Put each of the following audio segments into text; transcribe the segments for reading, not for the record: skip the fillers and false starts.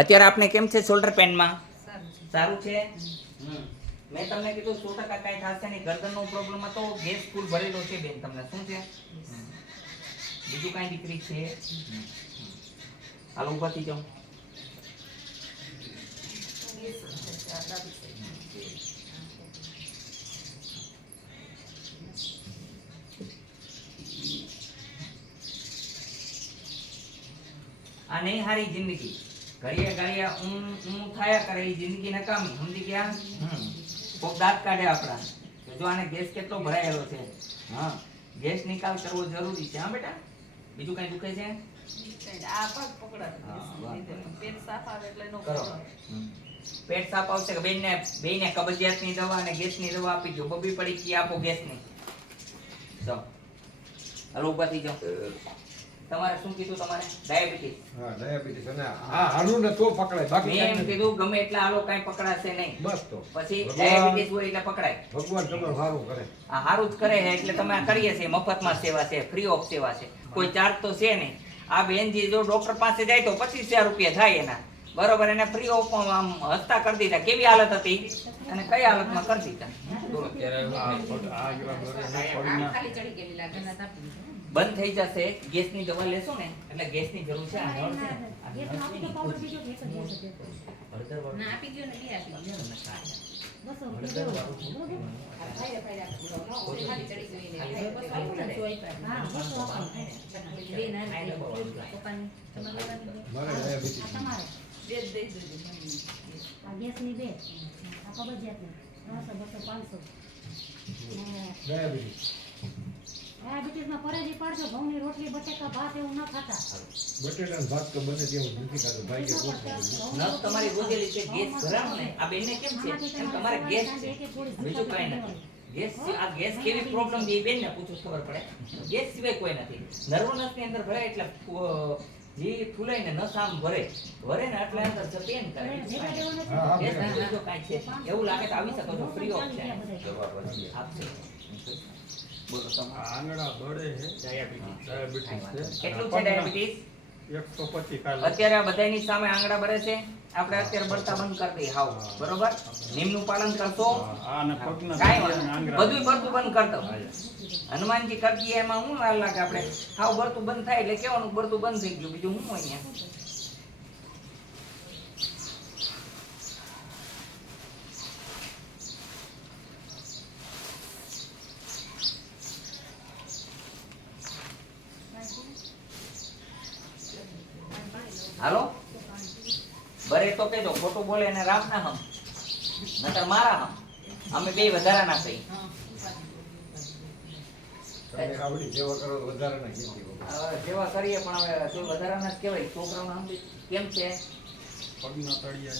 અત્યારે આપણે કેમ છે શોલ્ડર પેનમાં? સારું છે. મેં તમને કીધું 100% કાંઈ થશે નહીં. ગરદનનો પ્રોબ્લેમ હતો, ગેસ ફૂલ ભરેલો છે બેન. તમને શું છે? બીજું કાંઈ દીકરી છે? હાલો ઊભા થઈ જાઓ. આ નહીં હારી જિંદગી. ઘડિયા ઘડિયા ઊં થાયા કરે એ જિંદગી નકામી. સમજી ગયા? કોક દાંત કાઢે આપણા. જો આને ગેસ કેટલો ભરાયેલો છે. હા, ગેસ નિકાલ કરવો જરૂરી છે. હા બેટા, બીજું કઈ દુખે છે? આ પગ પકડાતું પેટ સાફ આવે એટલે નો કરો. પેટ સાફ આવશે કે બેયને કબજિયાતની દવા અને ગેસની દવા આપી દો. બબી પડી કે આપો ગેસની. જો હાલો ઊભા થઈ જાઓ. તમારે શું કીધું? તમારે ડાયાબિટીસ? હા, ડાયાબિટીસ અને આ હારું ને તો પકડાય, બાકી મેં એમ કીધું ગમે એટલા હાલો કાંઈ પકડાશે નહીં. બસ તો પછી ભગવાન- ડાયાબિટીસ હોય એટલે પકડાય. ભગવાન તમારું સારું કરે. આ હારું જ કરે છે એટલે તમે કરીએ છીએ. મફતમાં સેવા છે, ફ્રી ઓફ સેવા છે, કોઈ ચાર્જ તો છે નહીં. આ બેનજી જો ડોક્ટર પાસે જાય તો 25,000 રૂપિયા થાય એના, બરોબર. એને ફ્રી ઓફ આમ હસતા કરી દીધા. કેવી હાલત હતી અને કઈ હાલતમાં કરી દીધા? ખાલી ચડી ગયેલી લાગે ના તાપી. બંધ થઈ જશે. ગેસની દવા લેશો ને એટલે ગેસની જરૂર છે. આ નળ છે ને, આ નળ છે ને, હળદર વાળું. ના આપી ગયો ને બે આપી ગયો. હળદર વાળું. ખાલી ચડી ગઈ ને બે ના પપ્પાની તમારે લેવાની મારે ડાયાબિટીસ બે જ દઈ દેજો. આ ગેસની બે આ કબજિયાતની 300 200 500 ડાયાબિટીસ ડાયાબિટીસમાં પરેજી પાડજો. ઘઉંની રોટલી બટેકા ભાત એવું ન ખાતા. બટેટાનો ભાત તો બને તેવું નથી ખાતો. ભાઈ કે કોક નસ તમારી રોજેલી છે. ગેસ ભરાવો ને આ બેનને કેમ છે એમ તમારે ગેસ છે, બીજું કઈ નથી. ગેસ આ ગેસ કેવી પ્રોબ્લેમ છે એ બેનને પૂછો ખબર પડે. ગેસ સિવાય કોઈ નથી. નર્વનસ ની અંદર ભરાય એટલે જે ફૂલાય ને નસ આમ ભરે ને એટલે અંદર જતેન કરે. હા, ગેસ હા, બીજો કાંઈ છે એવું લાગે તો આવી શકો છો. ફ્રી ઓફ છે. આપશે. બોલો તમે. આંગળા બળે છે, ડાયાબિટીસ છે. કેટલું છે ડાયાબિટીસ? 125 કાલ. અત્યારે આ બધાની સામે આંગળા બળે છે. આપણે અત્યારે બળતા બંધ કરી દઈએ. હાવ બરોબર. નિયમનું પાલન કરશો. આને પગના કાંઈ અને વાંધો આંગળા. બધું બળતું બંધ કરી દો. હનુમાનજી કરી દઈએ એમાં હું વાર લાગે? આપણે હાવ બળતું બંધ થાય એટલે કેવાનું બળતું બંધ થઈ ગયું. બીજું હું અહીંયા હાલો બરે તો કેજો. ખોટું બોલે એને રામ ના હમ, નતર મારા હમ. અમે બે વધારાના થઈ. તમે આવડી સેવા કરો તો વધારાના કીમતી બાબા. સેવા કરીએ પણ હવે તો વધારાના જ કહેવાય. છોકરાઓને આમ બી કેમ છે? પગના તળિયા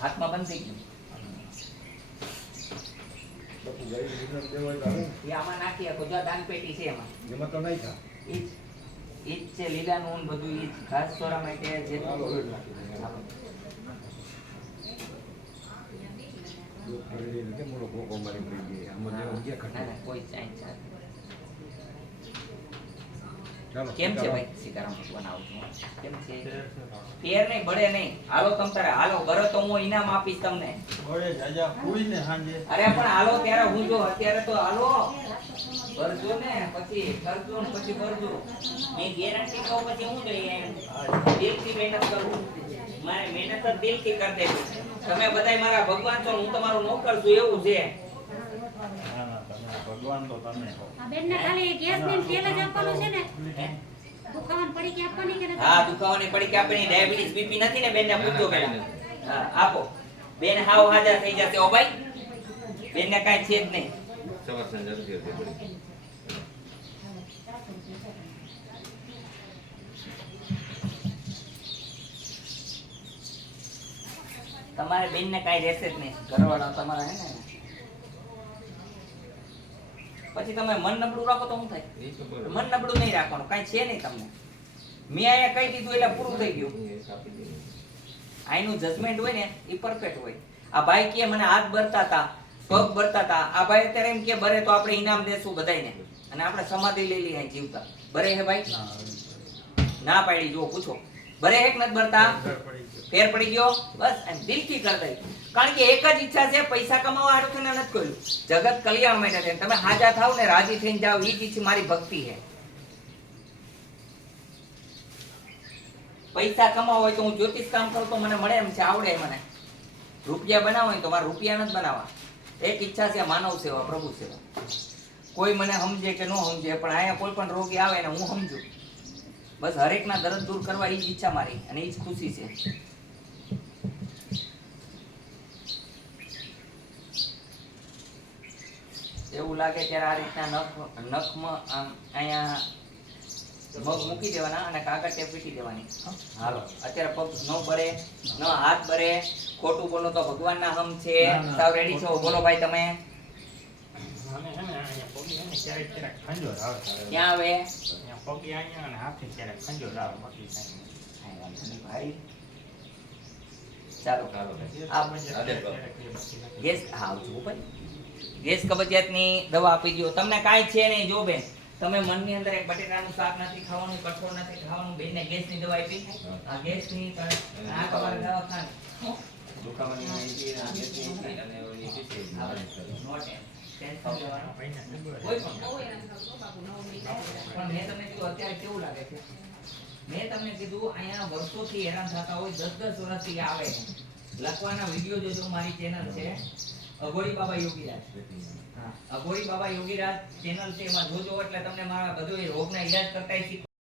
હાથમાં બંધ થઈ ગયું. બાપુ ગાય વિતરણ દેવાય તો હાલે. એ આમાં નાખી આપો. જો આ દાન પેટી છે એમાં. એમાં તો નહીં થાય. ઈ જ છે લીલાનું ને બધું. ઈ જ ઘાસ ચોરા માટે જેટલું હાલો, બધું. હાલો. દૂધ ભરેલી રીતે મોટો ભોકો મારી પડી ગઈ. આમાં જેવો ગયા ના ખટે. ના કોઈ ચાઈ ચાલ. ચાલો કેમ છે ભાઈ? સીતારામ ભગવાન આવું છું. કેમ છે? પેર નહીં બળે નહીં. હાલો તમ તારે હાલો. બરો તો હું ઇનામ આપીશ તમને. બળે જાજા પૂરીને સાંજે. અરે પણ હાલો ત્યારે હું જો અત્યારે તો હાલો ભરજો ને પછી કરજો ને પછી ભરજો. મેં ગેરંટી કહું પછી હું જોઈએ એમ દિલથી મહેનત કરું. મારે મહેનત જ દિલથી કરી દેવી. તમે બધાય મારા ભગવાન છો, હું તમારો નોકર છું એવું છે. ના ના, તમે ભગવાન તો તમે હો. આ બેનને ખાલી ગેસની ને તેલ જ આપવાનું છે ને. હે? દુખાવાની પડીકી આપવાની કે નથી? હા, દુખાવાની પડી કે આપણી ડાયાબિટીસ બીપી નથી ને બેનને પૂછજો પહેલા. હા આપો. બેન હાવ હાજર થઈ જશે. ઓ ભાઈ બેનને કાંઈ છે જ નહીં. તમારે બેનને કાંઈ રહેશે જ નહીં. ઘરવાળા તમારા હે ને પછી તમે મન નબળું રાખો તો શું થાય? મન નબળું નહીં રાખવાનું. કાંઈ છે નહીં તમને. મેં અહીંયા કહી દીધું એટલે પૂરું થઈ ગયું. આઈનું જજમેન્ટ હોય ને એ પરફેક્ટ હોય. આ ભાઈ કે મને હાથ બરતા હતા, પગ બરતા હતા. આ ભાઈ અત્યારે એમ કે બરે તો આપણે ઇનામ દેશું બધાયને અને આપણે સમાધિ લઈ લઈએ જીવતા. બરે હે ભાઈ? ના પાડી. જો પૂછો ભરે હેક નથી ભરતા પડી ગયો. ફેર પડી ગયો બસ એમ દિલથી કર દઈ. કારણ કે એક જ ઈચ્છા છે, પૈસા કમાવા હાટુ થઈને નથી કર્યું, જગત કલ્યાણ માટે છે. તમે હાજા થાવ ને રાજી થઈને જાવ, ઈ જ ઈચ્છા મારી ભક્તિ છે. પૈસા કમાવા હોય તો હું જ્યોતિષ કામ કરું તો મને મળે એમ છે, આવડે મને. રૂપિયા બનાવો હોય તો મારે રૂપિયા નથી બનાવવા. એક ઈચ્છા છે, માનવ સેવા, પ્રભુ સેવા. કોઈ મને સમજે કે ન સમજે, પણ અહીંયા કોઈ પણ રોગી આવે ને હું સમજુ, બસ હરેકના દર્દ દૂર કરવા ઈ જ ઈચ્છા મારી, અને ઈ જ ખુશી છે. એવું લાગે ત્યારે આ રીતના નખમાં આમ અહીંયા મગ મૂકી દેવાના અને કાગળ ટેપ વીટી દેવાની. હાલો અત્યારે પગ ન ભરે, ન હાથ ભરે, ખોટું બોલો તો ભગવાનના હમ છે. સાવ રેડી છો? બોલો ભાઈ તમે. મને છે ને અહીંયા પગે છે ને ક્યારેક ક્યારેક ખંજોર આવે. ક્યાં આવે? અહીંયા પગે અહીંયા અને હાથે ક્યારેક ખંજોર આવે, બાકી કાંઈ નહીં. કાંઈ વાંધો નહીં ભાઈ. ચાલો આ ગેસ આવજો ભાઈ. ગેસ કબજિયાતની દવા આપી દો. તમને કાંઈ છે નહીં. જો બેન, તમે મનની અંદર એક બટેટાનું શાક નથી ખાવાનું, કઠોળ નથી ખાવાનું, બેનને ગેસની દવા આપી. આ ગેસની આ તમારે દવા ખાવાની. દુખાવાની માહિતી અને ગેસની અને ઓલી શીશી નો ટેન્શન લેવાનું. ભાઈને ખબર કોઈ છે. પણ બહુ હેરાન થાવ છો બાપુ, નવું નહીં પણ મેં તમને કીધું અત્યારે કેવું લાગે છે? મેં તમને કીધું અહીંયા વર્ષોથી હેરાન થતા હોય, 10-10 વર્ષથી આવે છે. લખવાના વિડીયો જોજો, મારી ચેનલ છે અઘોરી બાબા યોગીરાજ. હા, અઘોરી બાબા યોગીરાજ ચેનલ છે, એમાં જોજો એટલે તમને મારા બધો રોગના ઈલાજ કરતા શીખવા